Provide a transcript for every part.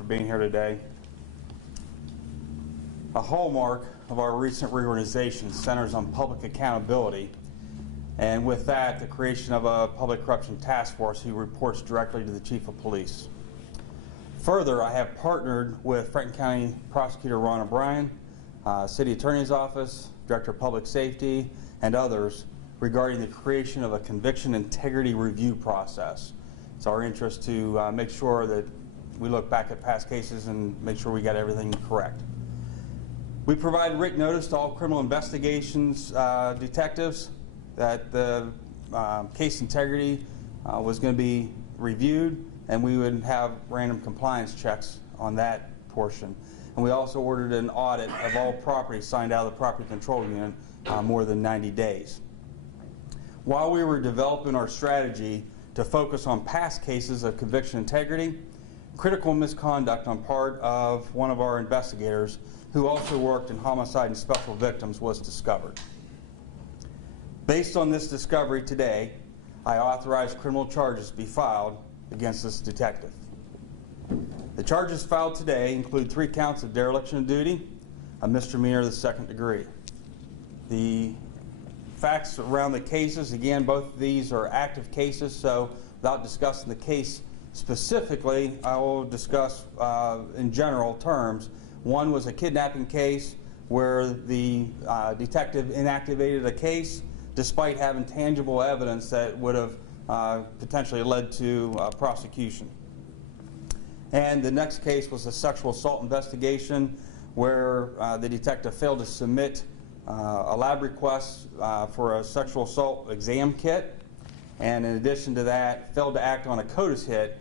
for being here today. A hallmark of our recent reorganization centers on public accountability, and with that, the creation of a public corruption task force who reports directly to the Chief of Police. Further, I have partnered with Franklin County Prosecutor Ron O'Brien, City Attorney's Office, Director of Public Safety, and others regarding the creation of a conviction integrity review process. It's our interest to make sure that we look back at past cases and make sure we got everything correct. We provide written notice to all criminal investigations detectives that the case integrity was going to be reviewed, and we would have random compliance checks on that portion. And we also ordered an audit of all property signed out of the property control unit more than 90 days. While we were developing our strategy to focus on past cases of conviction integrity, critical misconduct on part of one of our investigators who also worked in homicide and special victims was discovered. Based on this discovery today, I authorized criminal charges to be filed against this detective. The charges filed today include 3 counts of dereliction of duty, a misdemeanor of the 2nd degree. The facts around the cases, again, both of these are active cases, so without discussing the case specifically, I will discuss in general terms. One was a kidnapping case where the detective inactivated a case despite having tangible evidence that would have potentially led to prosecution. And the next case was a sexual assault investigation where the detective failed to submit a lab request for a sexual assault exam kit, and in addition to that, failed to act on a CODIS hit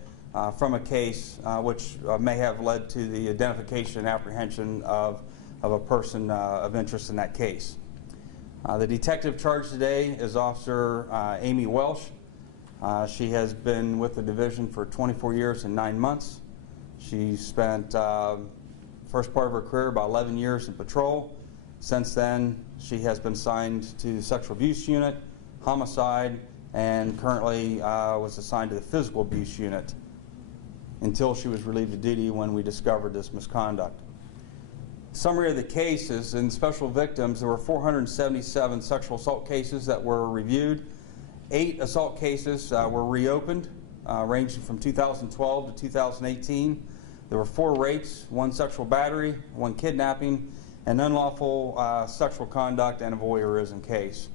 from a case which may have led to the identification and apprehension of a person of interest in that case. The detective charged today is Officer Amy Welsh. She has been with the division for 24 years and 9 months. She spent first part of her career about 11 years in patrol. Since then, she has been assigned to the sexual abuse unit, homicide, and currently was assigned to the physical abuse unit until she was relieved of duty when we discovered this misconduct. Summary of the cases: in special victims, there were 477 sexual assault cases that were reviewed. 8 assault cases were reopened, ranging from 2012 to 2018. There were 4 rapes, 1 sexual battery, 1 kidnapping, an unlawful sexual conduct, and a voyeurism case.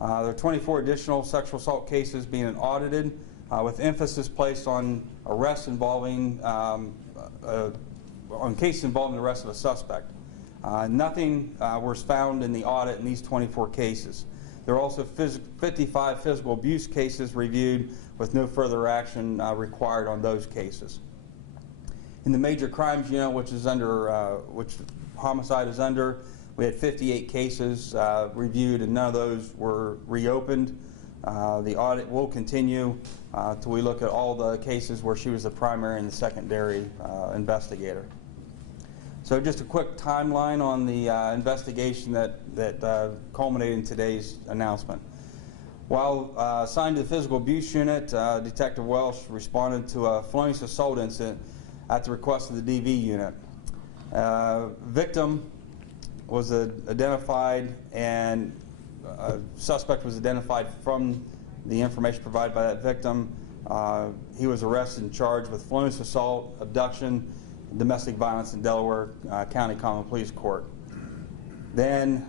There are 24 additional sexual assault cases being audited, with emphasis placed on arrests involving on cases involving the arrest of a suspect. Nothing was found in the audit in these 24 cases. There are also 55 physical abuse cases reviewed, with no further action required on those cases. In the major crimes unit, which is under which homicide is under, we had 58 cases reviewed, and none of those were reopened. The audit will continue till we look at all the cases where she was the primary and the secondary investigator. So just a quick timeline on the investigation that culminated in today's announcement. While assigned to the physical abuse unit, Detective Welsh responded to a felonious assault incident at the request of the DV unit. Victim was identified, and a suspect was identified from the information provided by that victim. He was arrested and charged with felonious assault, abduction, domestic violence in Delaware County Common Pleas Court. Then,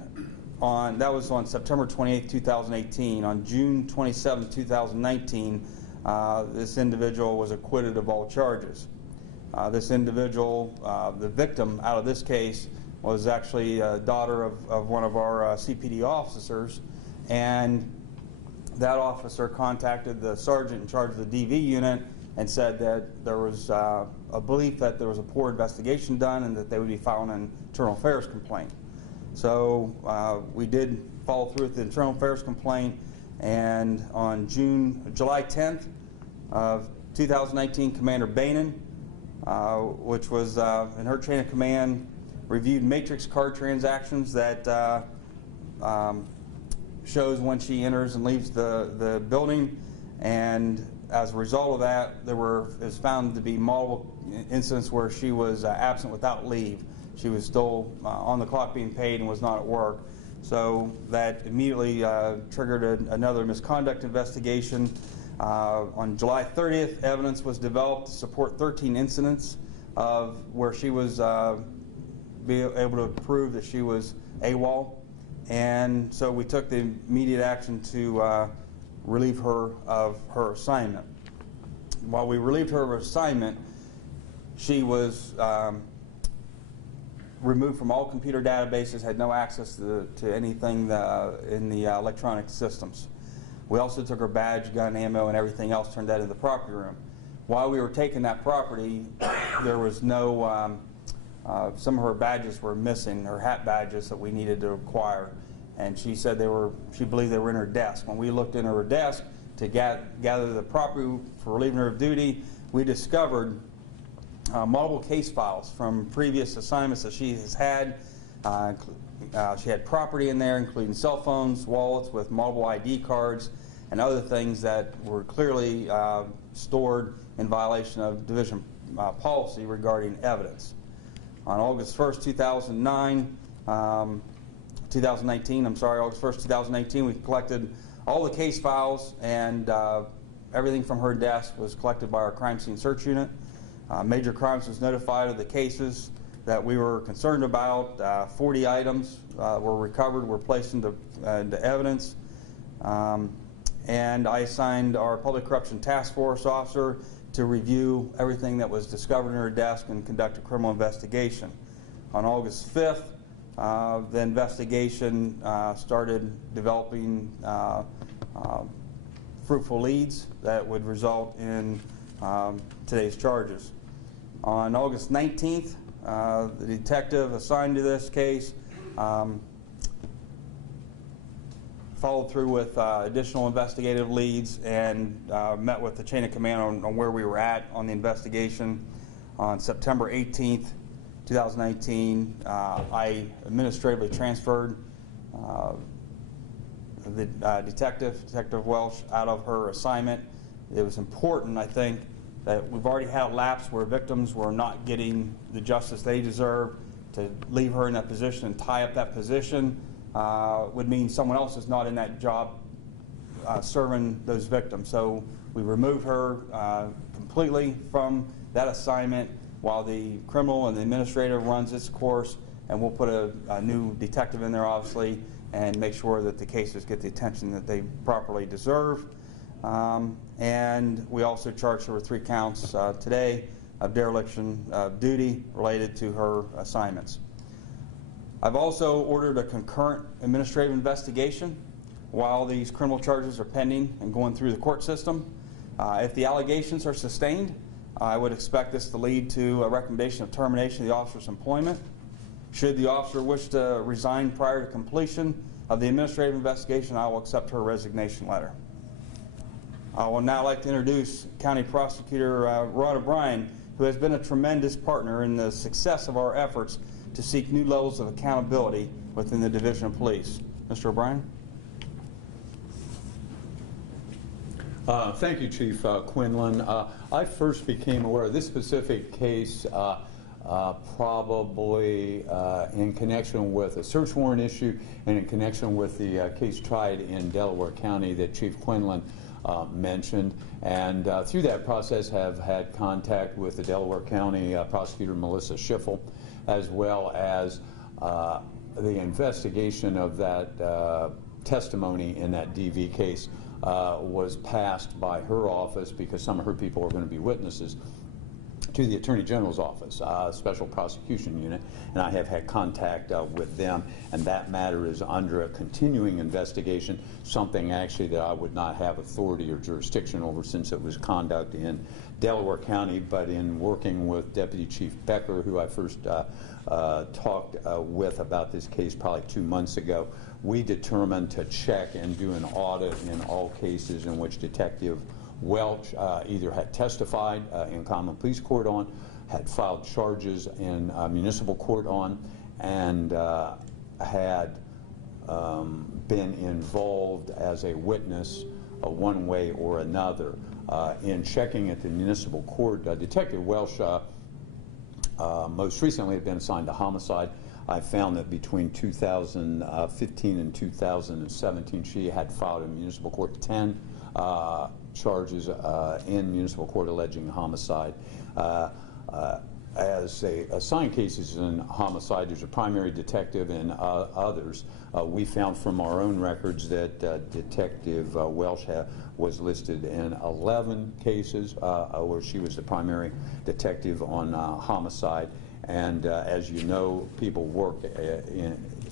that was on September 28, 2018. On June 27, 2019, this individual was acquitted of all charges. This individual, the victim out of this case, was actually a daughter of one of our CPD officers, and that officer contacted the sergeant in charge of the DV unit and said that there was a belief that there was a poor investigation done and that they would be filing an internal affairs complaint. So we did follow through with the internal affairs complaint, and on July 10th of 2019, Commander Bainan, which was in her chain of command, reviewed matrix card transactions that shows when she enters and leaves the building, and as a result of that, is found to be multiple incidents where she was absent without leave. She was still on the clock being paid and was not at work. So that immediately triggered another misconduct investigation. On July 30th, evidence was developed to support 13 incidents of where she was be able to prove that she was AWOL. And so we took the immediate action to relieve her of her assignment. While we relieved her of her assignment, she was removed from all computer databases, had no access to anything in the electronic systems. We also took her badge, gun, ammo, and everything else, turned that into the property room. While we were taking that property, there was no, some of her badges were missing, her hat badges that we needed to acquire. And she said she believed they were in her desk. When we looked in her desk to gather the property for relieving her of duty, we discovered multiple case files from previous assignments that she has had. She had property in there, including cell phones, wallets with multiple ID cards, and other things that were clearly stored in violation of division policy regarding evidence. On August 1st, 2019, August 1st, 2018, we collected all the case files, and everything from her desk was collected by our crime scene search unit. Major Crimes was notified of the cases that we were concerned about. 40 items were recovered, were placed into evidence. And I assigned our Public Corruption Task Force officer to review everything that was discovered in her desk and conduct a criminal investigation. On August 5th, the investigation started developing fruitful leads that would result in today's charges. On August 19th, the detective assigned to this case followed through with additional investigative leads and met with the chain of command on where we were at on the investigation. On September 18th, 2019, I administratively transferred the Detective Welsh, out of her assignment. It was important, I think, that we've already had a lapse where victims were not getting the justice they deserve. To leave her in that position and tie up that position would mean someone else is not in that job serving those victims. So we removed her completely from that assignment while the criminal and the administrative runs its course, and we'll put a new detective in there, obviously, and make sure that the cases get the attention that they properly deserve. And we also charged her with 3 counts today of dereliction of duty related to her assignments. I've also ordered a concurrent administrative investigation while these criminal charges are pending and going through the court system. If the allegations are sustained, I would expect this to lead to a recommendation of termination of the officer's employment. Should the officer wish to resign prior to completion of the administrative investigation, I will accept her resignation letter. I would now like to introduce County Prosecutor Rod O'Brien, who has been a tremendous partner in the success of our efforts to seek new levels of accountability within the Division of Police. Mr. O'Brien? Thank you, Chief Quinlan. I first became aware of this specific case probably in connection with a search warrant issue and in connection with the case tried in Delaware County that Chief Quinlan mentioned, and through that process have had contact with the Delaware County Prosecutor Melissa Schiffel, as well as the investigation of that testimony in that DV case was passed by her office, because some of her people are going to be witnesses, to the Attorney General's office, Special Prosecution Unit, and I have had contact with them, and that matter is under a continuing investigation, something actually that I would not have authority or jurisdiction over since it was conduct in Delaware County, but in working with Deputy Chief Becker, who I first talked with about this case probably 2 months ago, we determined to check and do an audit in all cases in which Detective Welch either had testified in common police court on, had filed charges in municipal court on, and had been involved as a witness one way or another In checking at the municipal court, Detective Welsh most recently had been assigned to homicide. I found that between 2015 and 2017, she had filed in municipal court 10 charges in municipal court alleging homicide. As they assign cases in homicide, there's a primary detective and others. We found from our own records that Detective Welsh was listed in 11 cases where she was the primary detective on homicide. And as you know, people work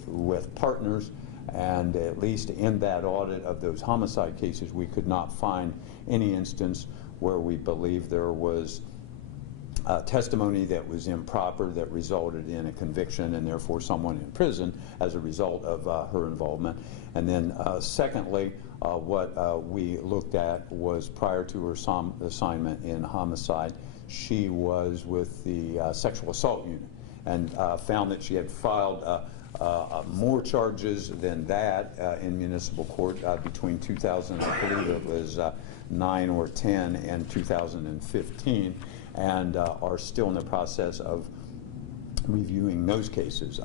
with partners, and at least in that audit of those homicide cases, we could not find any instance where we believe there was testimony that was improper that resulted in a conviction and therefore someone in prison as a result of her involvement. And then secondly, what we looked at was prior to her assignment in homicide, she was with the sexual assault unit and found that she had filed more charges than that in municipal court between 2000, I believe it was 9 or 10, and 2015, and are still in the process of reviewing those cases.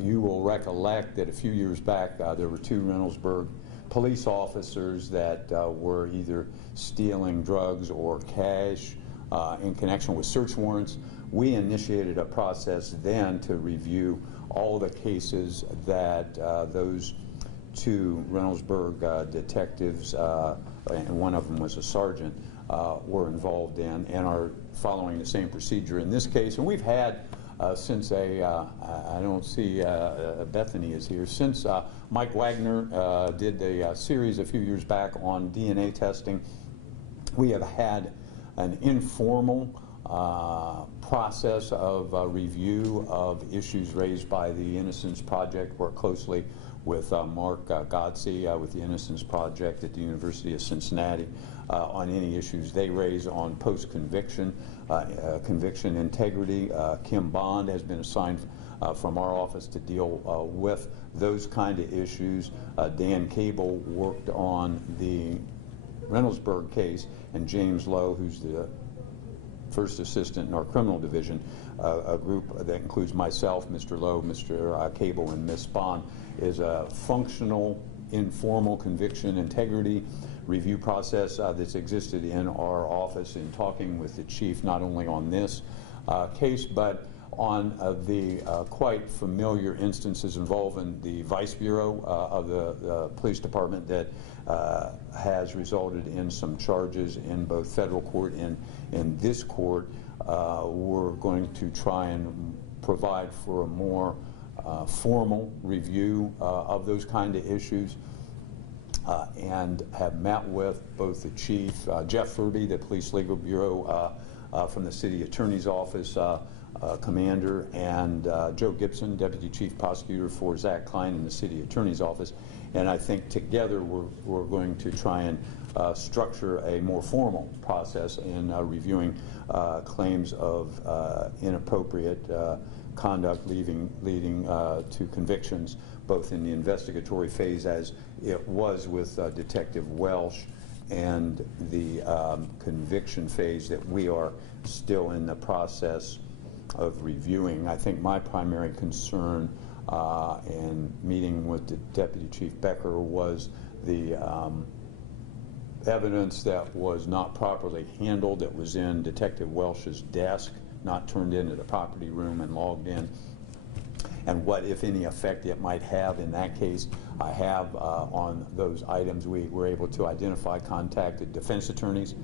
You will recollect that a few years back there were 2 Reynoldsburg police officers that were either stealing drugs or cash in connection with search warrants. We initiated a process then to review all the cases that those 2 Reynoldsburg detectives, and one of them was a sergeant, were involved in, and are following the same procedure in this case. And we've had since I don't see Bethany is here, since Mike Wagner did a series a few years back on DNA testing, we have had an informal process of review of issues raised by the Innocence Project. Work closely with Mark Godsey with the Innocence Project at the University of Cincinnati on any issues they raise on post-conviction, conviction integrity. Kim Bond has been assigned from our office to deal with those kind of issues. Dan Cable worked on the Reynoldsburg case, and James Lowe, who's the first assistant in our criminal division, a group that includes myself, Mr. Lowe, Mr. Cable, and Ms. Bond, is a functional, informal conviction integrity review process that's existed in our office in talking with the chief, not only on this case, but on the quite familiar instances involving the Vice Bureau of the Police Department that has resulted in some charges in both federal court and in this court. We're going to try and provide for a more formal review of those kind of issues, and have met with both the chief, Jeff Furby, the Police Legal Bureau from the City Attorney's Office, Commander, and Joe Gibson, Deputy Chief Prosecutor for Zach Klein in the City Attorney's Office. And I think together we're going to try and structure a more formal process in reviewing claims of inappropriate conduct leading to convictions, both in the investigatory phase, as it was with Detective Welsh, and the conviction phase that we are still in the process of reviewing. I think my primary concern in meeting with the Deputy Chief Becker was the evidence that was not properly handled, that was in Detective Welsh's desk, not turned into the property room and logged in, and what, if any, effect it might have in that case. I have on those items, we were able to identify contacted defense attorneys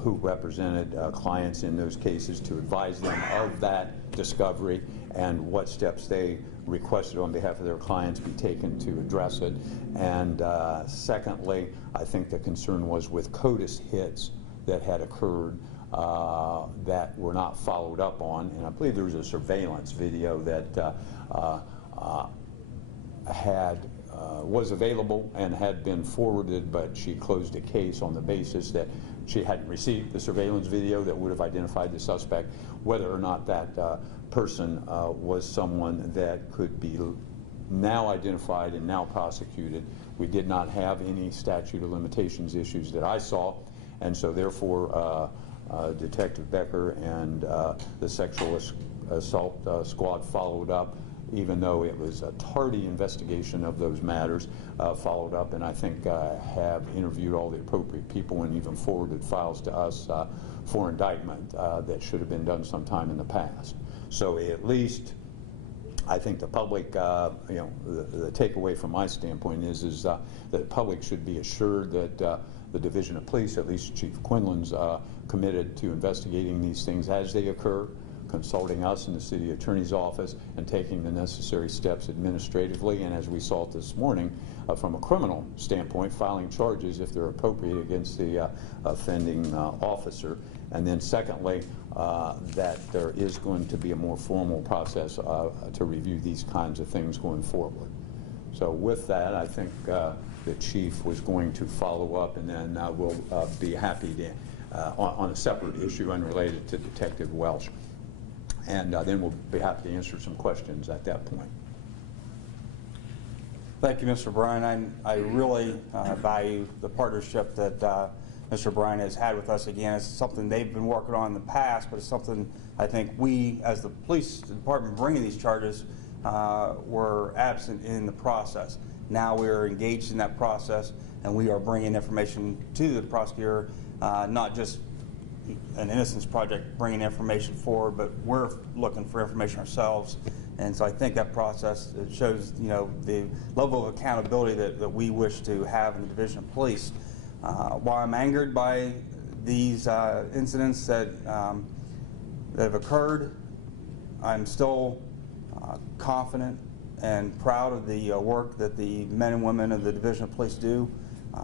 who represented clients in those cases to advise them of that discovery and what steps they requested on behalf of their clients be taken to address it. And secondly, I think the concern was with CODIS hits that had occurred that were not followed up on. And I believe there was a surveillance video that was available and had been forwarded, but she closed a case on the basis that she hadn't received the surveillance video that would have identified the suspect. Whether or not that person was someone that could be now identified and now prosecuted. We did not have any statute of limitations issues that I saw, and so therefore Detective Becker and the sexual assault squad followed up, even though it was a tardy investigation of those matters, followed up, and I think have interviewed all the appropriate people and even forwarded files to us for indictment that should have been done sometime in the past. So at least I think the public, you know, the takeaway from my standpoint is that the public should be assured that the Division of Police, at least Chief Quinlan's, committed to investigating these things as they occur, consulting us in the City Attorney's Office, and taking the necessary steps administratively, and as we saw this morning, from a criminal standpoint, filing charges if they're appropriate against the offending officer. And then secondly, that there is going to be a more formal process to review these kinds of things going forward. So with that, I think the Chief was going to follow up, and then we'll be happy to, on a separate issue unrelated to Detective Welsh. And then we'll be happy to answer some questions at that point. Thank you, Mr. Bryan. I really value the partnership that Mr. Bryan has had with us. Again, it's something they've been working on in the past, but it's something I think we, as the police department bringing these charges, were absent in the process. Now we are engaged in that process, and we are bringing information to the prosecutor, not just an innocence project bringing information forward, but we're looking for information ourselves. And so I think that process, it shows, you know, the level of accountability that we wish to have in the Division of Police. While I'm angered by these incidents that have occurred, I'm still confident and proud of the work that the men and women of the Division of Police do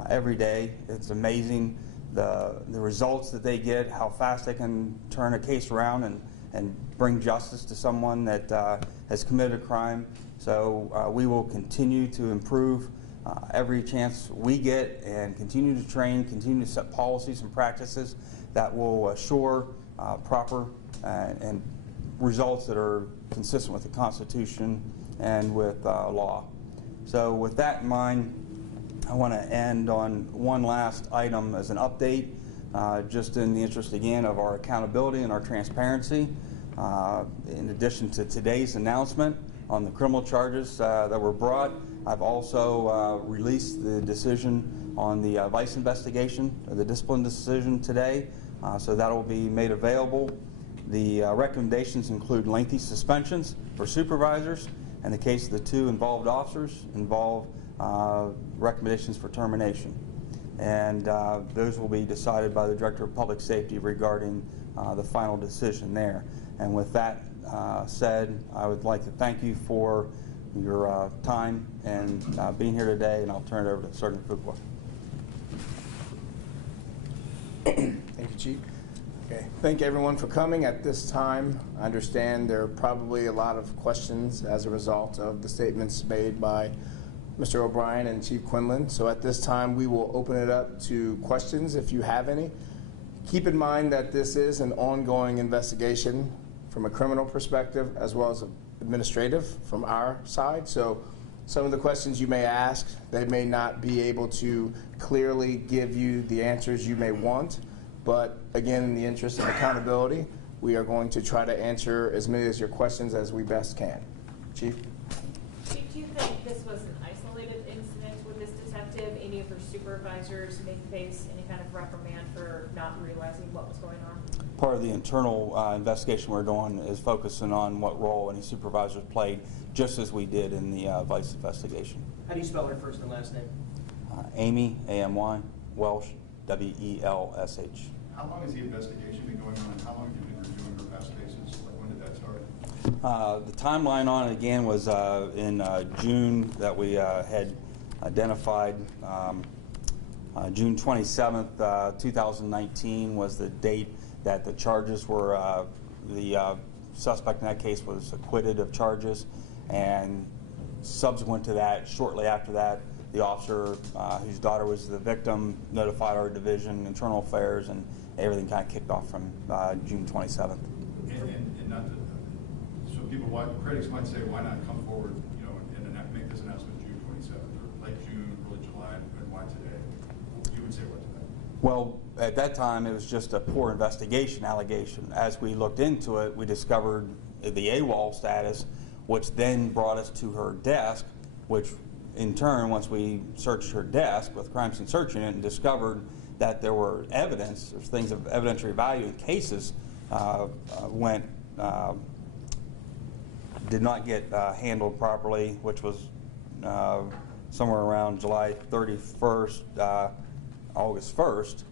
every day. It's amazing the results that they get, how fast they can turn a case around and bring justice to someone that has committed a crime. So we will continue to improve every chance we get, and continue to train, continue to set policies and practices that will assure proper and results that are consistent with the Constitution and with law. So with that in mind, I want to end on one last item as an update, just in the interest again of our accountability and our transparency. In addition to today's announcement on the criminal charges that were brought, I've also released the decision on the vice investigation, the discipline decision today, so that will be made available. The recommendations include lengthy suspensions for supervisors. In the case of the two involved officers, involve recommendations for termination. And those will be decided by the Director of Public Safety regarding the final decision there. And with that said, I would like to thank you for your time and being here today, and I'll turn it over to Sergeant Fuqua. Thank you, Chief. Okay. Thank everyone for coming at this time. I understand there are probably a lot of questions as a result of the statements made by Mr. O'Brien and Chief Quinlan. So at this time, we will open it up to questions if you have any. Keep in mind that this is an ongoing investigation from a criminal perspective as well as administrative from our side. So some of the questions you may ask, they may not be able to clearly give you the answers you may want. But again, in the interest of accountability, we are going to try to answer as many of your questions as we best can. Chief? Chief, do you think this was an isolated incident with this detective? Any of her supervisors may face any kind of reprimand for not realizing what was going on? Part of the internal investigation we're doing is focusing on what role any supervisors played, just as we did in the vice investigation. How do you spell her first and last name? Amy, A-M-Y, Welsh, W-E-L-S-H. How long has the investigation been going on, and how long have you been reviewing her past cases? Like, when did that start? The timeline on it again was in June that we had identified. June 27th, 2019 was the date that the charges were, the suspect in that case was acquitted of charges, and subsequent to that, shortly after that, the officer whose daughter was the victim notified our division, internal affairs, and everything kind of kicked off from June 27th. And not to, so people, critics might say, why not come forward, you know, and make this announcement June 27th, or late June, early July, and why today? You would say what to that? Well, at that time, it was just a poor investigation allegation. As we looked into it, we discovered the AWOL status, which then brought us to her desk, which in turn, once we searched her desk with crime scene search unit and discovered that there were evidence, or things of evidentiary value in cases, did not get handled properly, which was somewhere around July 31st, August 1st.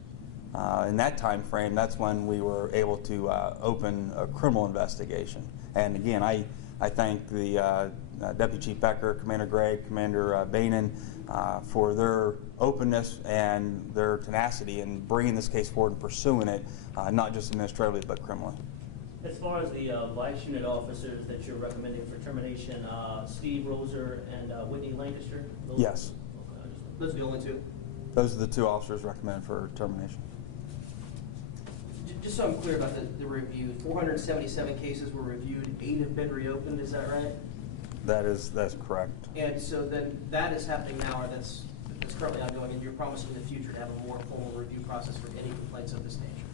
In that time frame, that's when we were able to open a criminal investigation. And again, I thank the Deputy Chief Becker, Commander Gregg, Commander Bainan for their openness and their tenacity in bringing this case forward and pursuing it, not just administratively but criminally. As far as the vice unit officers that you're recommending for termination, Steve Roser and Whitney Lancaster? Yes. Okay, those are the only two? Those are the two officers recommended for termination. Just so I'm clear about the review, 477 cases were reviewed, 8 have been reopened, is that right? That's correct. And so then that is happening now, or that's currently ongoing, and you're promising in the future to have a more formal review process for any complaints of this nature?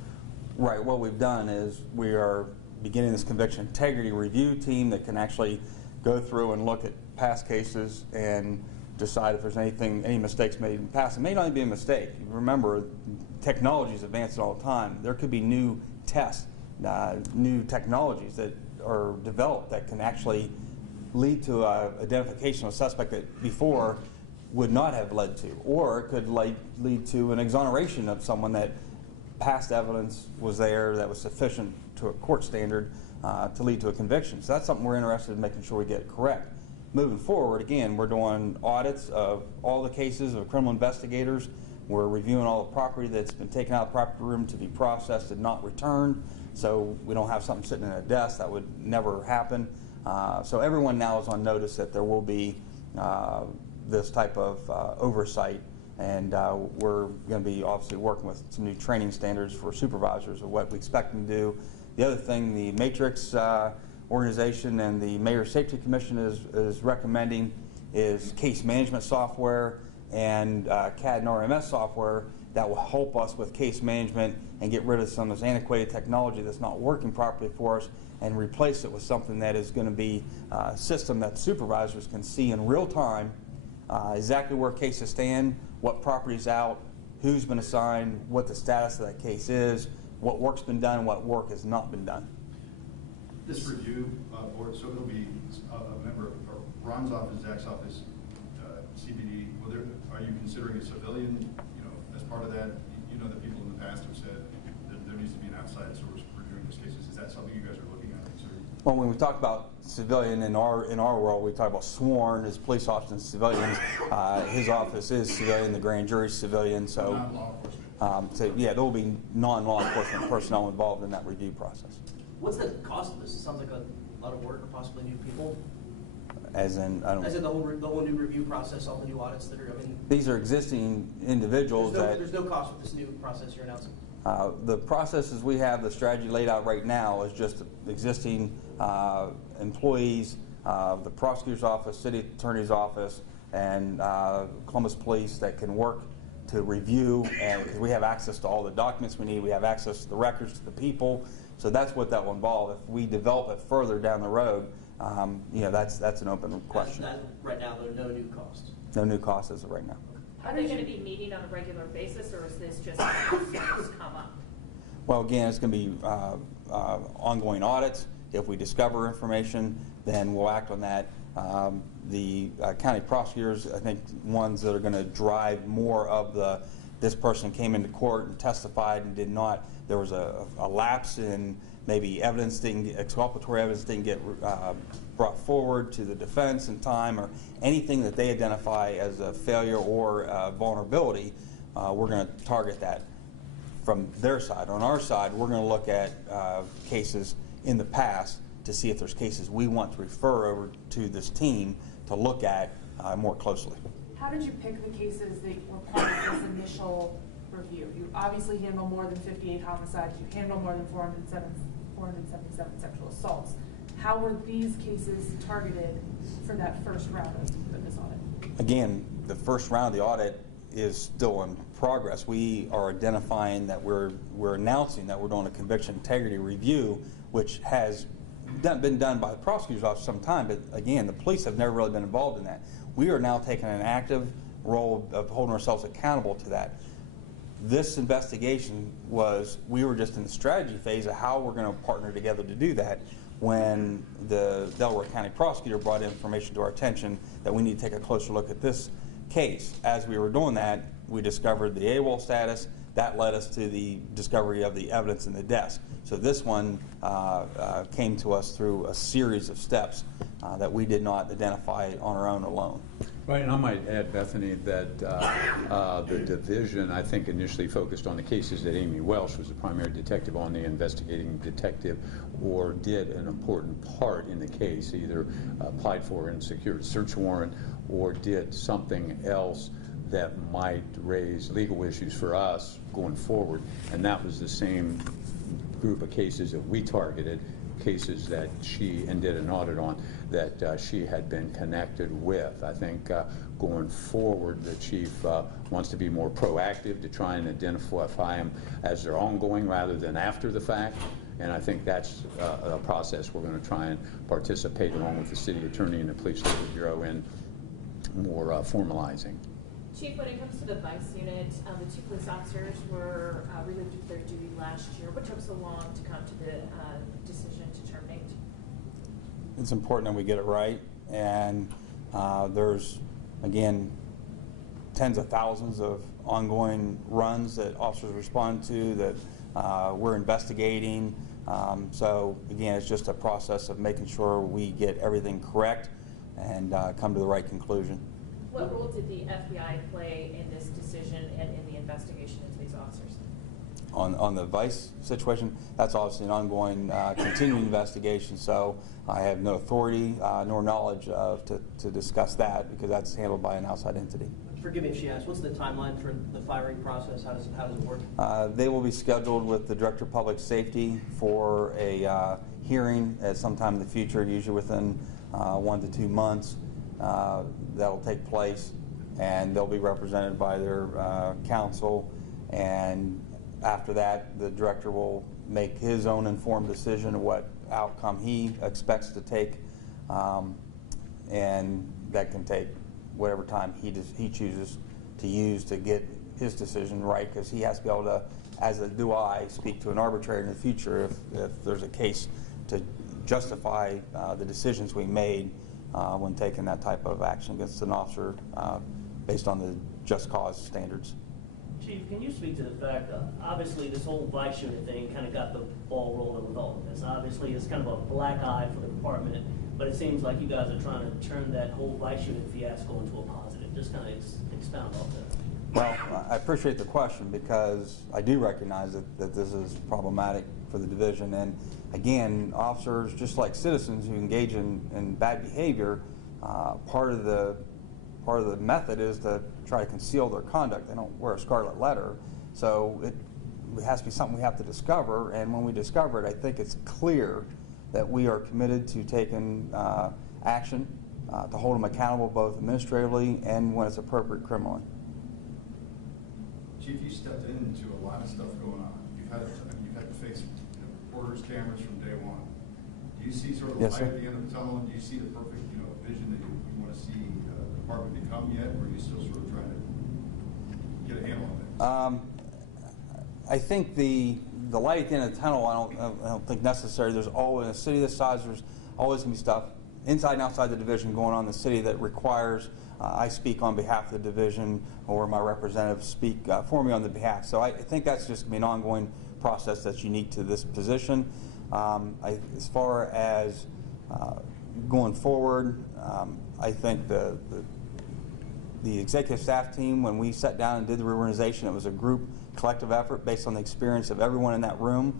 Right. What we've done is we are beginning this conviction integrity review team that can actually go through and look at past cases and decide if there's any mistakes made in the past. It may not even be a mistake. Remember, technology is advancing all the time. There could be new tests, new technologies that are developed that can actually lead to identification of a suspect that before would not have led to, or it could lead to an exoneration of someone that past evidence was there that was sufficient to a court standard to lead to a conviction. So that's something we're interested in making sure we get correct. Moving forward, again, we're doing audits of all the cases of criminal investigators. We're reviewing all the property that's been taken out of the property room to be processed and not returned, so we don't have something sitting in a desk. That would never happen. So everyone now is on notice that there will be this type of oversight, and we're going to be obviously working with some new training standards for supervisors of what we expect them to do. The other thing, the Matrix organization and the Mayor Safety Commission is recommending is case management software and CAD and RMS software that will help us with case management and get rid of some of this antiquated technology that's not working properly for us and replace it with something that is going to be a system that supervisors can see in real time exactly where cases stand, what property's out, who's been assigned, what the status of that case is, what work's been done, and what work has not been done. This review board, so it'll be a member of Ron's office, Zach's office, CBD. Are you considering a civilian, as part of that? You know that people in the past have said that there needs to be an outside source reviewing these cases. Is that something you guys are looking at? Well, when we talk about civilian in our world, we talk about sworn as police officers and civilians. His office is civilian, the grand jury's civilian, so Non-law enforcement. so yeah, there will be non-law enforcement personnel involved in that review process. What's the cost of this? It sounds like a lot of work, or possibly new people. As in, I don't. As in the whole new review process, all the new audits that are. I mean, These are existing individuals there's no cost with this new process you're announcing. The processes we have, the strategy laid out right now is just existing employees, the prosecutor's office, city attorney's office, and Columbus Police that can work to review, and because we have access to all the documents we need, we have access to the records, to the people, so that's what that will involve. If we develop it further down the road, that's an open question. Right now, there are no new costs. No new costs as of right now. Are they going to be meeting on a regular basis, or is this just come up? Well, again, it's going to be ongoing audits. If we discover information, then we'll act on that. The county prosecutors, I think, ones that are going to drive more of this person came into court and testified and did not. There was a lapse in maybe exculpatory evidence didn't get brought forward to the defense in time, or anything that they identify as a failure or vulnerability, we're going to target that from their side. On our side, we're going to look at cases in the past to see if there's cases we want to refer over to this team to look at more closely. How did you pick the cases that were part of this initial review? You obviously handle more than 58 homicides. You handle more than 477 sexual assaults. how were these cases targeted for that first round of this audit? Again, the first round of the audit is still in progress. We are identifying that we're announcing that we're doing a conviction integrity review, which has been done by the prosecutor's office some time, but again, the police have never really been involved in that. We are now taking an active role of holding ourselves accountable to that. This investigation we were just in the strategy phase of how we're going to partner together to do that when the Delaware County prosecutor brought information to our attention that we need to take a closer look at this case. As we were doing that, we discovered the AWOL status. That led us to the discovery of the evidence in the desk. So this one came to us through a series of steps that we did not identify on our own alone. Right, and I might add, Bethany, that the division, I think, initially focused on the cases that Amy Welsh was the primary detective on, the investigating detective, or did an important part in the case, either applied for and secured a search warrant, or did something else that might raise legal issues for us going forward. And that was the same group of cases that we targeted, cases that she did an audit on, that she had been connected with. I think going forward, the chief wants to be more proactive to try and identify them as they're ongoing rather than after the fact. And I think that's a process we're going to try and participate along with the city attorney and the police labor bureau in more formalizing. Chief, when it comes to the vice unit, the 2 police officers were relieved of their duty last year. What took so long to come to the decision to terminate? It's important that we get it right, and there's, again, tens of thousands of ongoing runs that officers respond to that we're investigating. So again, it's just a process of making sure we get everything correct and come to the right conclusion. What role did the FBI play in this decision and in the investigation into these officers? On the vice situation, that's obviously an ongoing, continuing investigation, so I have no authority nor knowledge of to discuss that because that's handled by an outside entity. Forgive me if she asks, what's the timeline for the firing process? How does it work? They will be scheduled with the Director of Public Safety for a hearing at some time in the future, usually within 1 to 2 months. That'll take place, and they'll be represented by their counsel, and after that the director will make his own informed decision of what outcome he expects to take, and that can take whatever time he chooses to use to get his decision right, because he has to be able to, as do I, speak to an arbitrator in the future if there's a case to justify the decisions we made when taking that type of action against an officer based on the just cause standards. Chief, can you speak to the fact that obviously this whole vice unit thing kind of got the ball rolling with all of this? Obviously it's kind of a black eye for the department, but it seems like you guys are trying to turn that whole vice unit fiasco into a positive. Just kind of expound off that. Well, I appreciate the question because I do recognize that this is problematic for the division. And again, officers, just like citizens who engage in bad behavior, part of the method is to try to conceal their conduct. They don't wear a scarlet letter. So it has to be something we have to discover. And when we discover it, I think it's clear that we are committed to taking action to hold them accountable both administratively and when it's appropriate criminally. Chief, you stepped into a lot of stuff going on. You've had to face reporters, cameras from day one. Do you see sort of the Yes, light sir. at the end of the tunnel? And do you see the perfect vision that you want to see the department become yet, or are you still sort of trying to get a handle on things? I think the light at the end of the tunnel, I don't think necessary. There's always, in a city this size, there's always going to be stuff inside and outside the division going on in the city that requires I speak on behalf of the division or my representatives speak for me on the behalf. So I think that's just going to be an ongoing process that's unique to this position. As far as going forward, I think the executive staff team, when we sat down and did the reorganization, it was a group collective effort based on the experience of everyone in that room.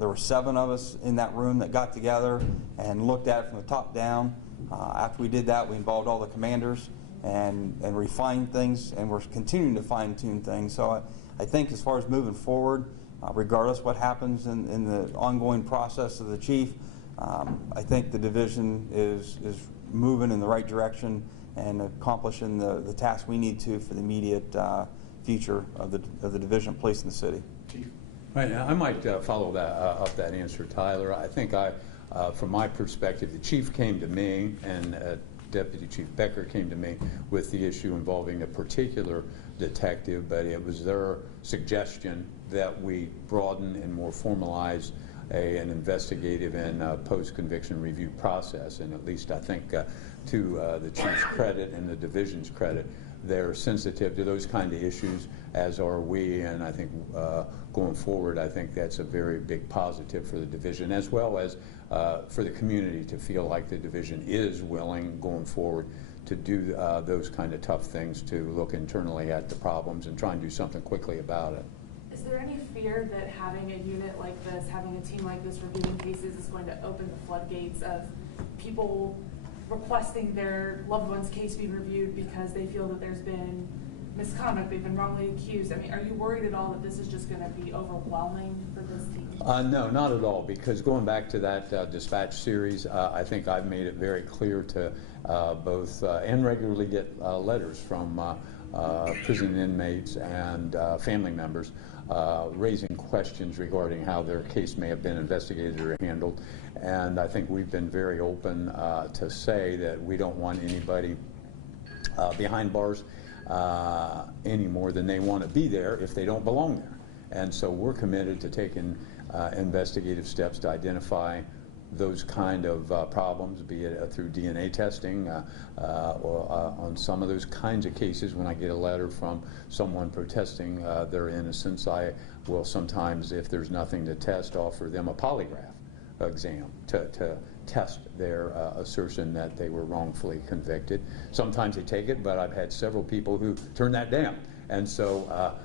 There were 7 of us in that room that got together and looked at it from the top down. After we did that, we involved all the commanders and refined things, and we're continuing to fine-tune things. So I think as far as moving forward, regardless what happens in the ongoing process of the chief, I think the division is moving in the right direction and accomplishing the task we need to for the immediate future of the division of police in the city. Chief? Right, I might follow that up that answer, Tyler. I think from my perspective, the chief came to me and Deputy Chief Becker came to me with the issue involving a particular detective, but it was their suggestion that we broaden and more formalize an investigative and post-conviction review process. And at least I think to the chief's credit and the division's credit, they're sensitive to those kind of issues, as are we, and I think going forward, I think that's a very big positive for the division, as well as for the community to feel like the division is willing going forward to do those kind of tough things, to look internally at the problems and try and do something quickly about it. Is there any fear that having a unit like this, having a team like this reviewing cases is going to open the floodgates of people requesting their loved one's case be reviewed because they feel that there's been misconduct, they've been wrongly accused? I mean, are you worried at all that this is just going to be overwhelming for this team? No, not at all, because going back to that dispatch series, I think I've made it very clear to both and regularly get letters from prison inmates and family members raising questions regarding how their case may have been investigated or handled. And I think we've been very open to say that we don't want anybody behind bars any more than they want to be there if they don't belong there. And so we're committed to taking investigative steps to identify those kind of problems, be it through DNA testing or on some of those kinds of cases. When I get a letter from someone protesting their innocence, I will sometimes, if there's nothing to test, offer them a polygraph exam to test their assertion that they were wrongfully convicted. Sometimes they take it, but I've had several people who turn that down. And so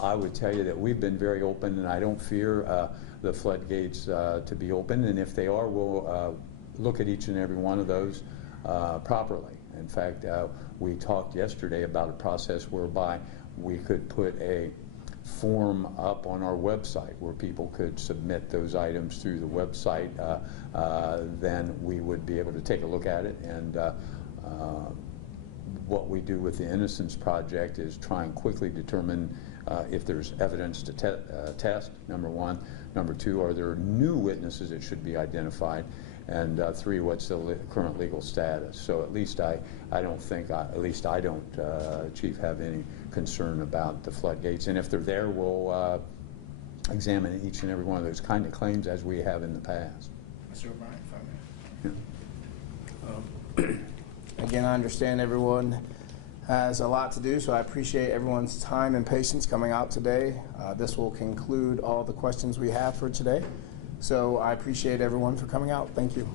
I would tell you that we've been very open, and I don't fear the floodgates to be open, and if they are, we'll look at each and every one of those properly. In fact, we talked yesterday about a process whereby we could put a form up on our website where people could submit those items through the website. Then we would be able to take a look at it, and what we do with the Innocence Project is try and quickly determine if there's evidence to test, number one. Number two, are there new witnesses that should be identified? And three, what's the current legal status? So at least I don't think, Chief, have any concern about the floodgates. And if they're there, we'll examine each and every one of those kind of claims as we have in the past. Mr. O'Brien, if I may. Again, I understand everyone has a lot to do, so I appreciate everyone's time and patience coming out today. This will conclude all the questions we have for today. So I appreciate everyone for coming out. Thank you.